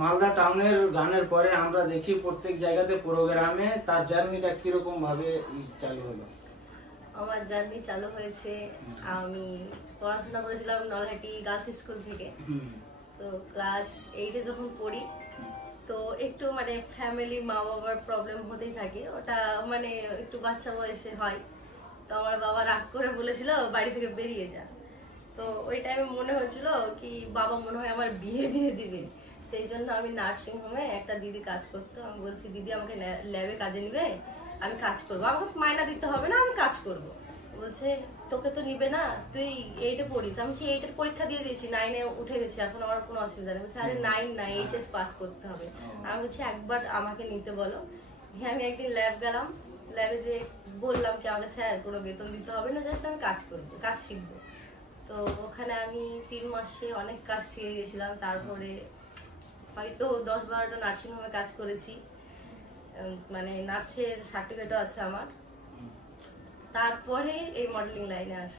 মালদা টাউনের গানের পরে আমরা দেখি প্রত্যেক জায়গাতে প্রোগ্রামে, তার জার্নিটা কিরকম ভাবে চালু হলো? আমার জার্নি চালু হয়েছে, আমি পড়াশোনা করেছিলাম নলহাটি গার্লস স্কুল থেকে। তো ক্লাস 8-এ যখন পড়ি, তো একটু মানে ফ্যামিলি মা বাবার প্রবলেম হতেই থাকে, ওটা মানে একটু বাচ্চা বয়সে হয়। তো আমার বাবা রাগ করে বলেছিল বাড়ি থেকে বেরিয়ে যা। তো ওই টাইমে মনে হয়েছিল কি বাবা মনে হয় আমার বিয়ে দিয়ে দিবে। সেই জন্য আমি নার্সিং হোমে একটা দিদি কাজ করতো, আমি বলছি দিদি আমাকে ল্যাবে কাজে নিবে, আমি কাজ করবো, আমাকে মাইনা দিতে হবে না, আমি কাজ করব। বলছে তোকে তো নিবে না, তুই 8-এ পড়িস। আমি 8-এর পরীক্ষা দিয়ে দিয়েছি, 9-এ উঠে গেছি, এখন আমার কোনো অসুবিধা নেই। বলছে আরে 9 না, এইচএস পাস করতে হবে। আমি বলছি একবার আমাকে নিতে বলো। হ্যাঁ, আমি একদিন ল্যাব গেলাম, ল্যাবে যে বললাম কি আমাকে স্যার কোনো বেতন দিতে হবে না, জাস্ট আমি কাজ করবো, কাজ শিখবো। তো ওখানে আমি 3 মাসে অনেক কাজ শিখে গেছিলাম। তারপরে হয়তো 10-12টা নার্সিং হোমে কাজ করেছি, মানে নার্সের সার্টিফিকেটও আছে আমার। তারপরে এই মডেলিং লাইনে আসি।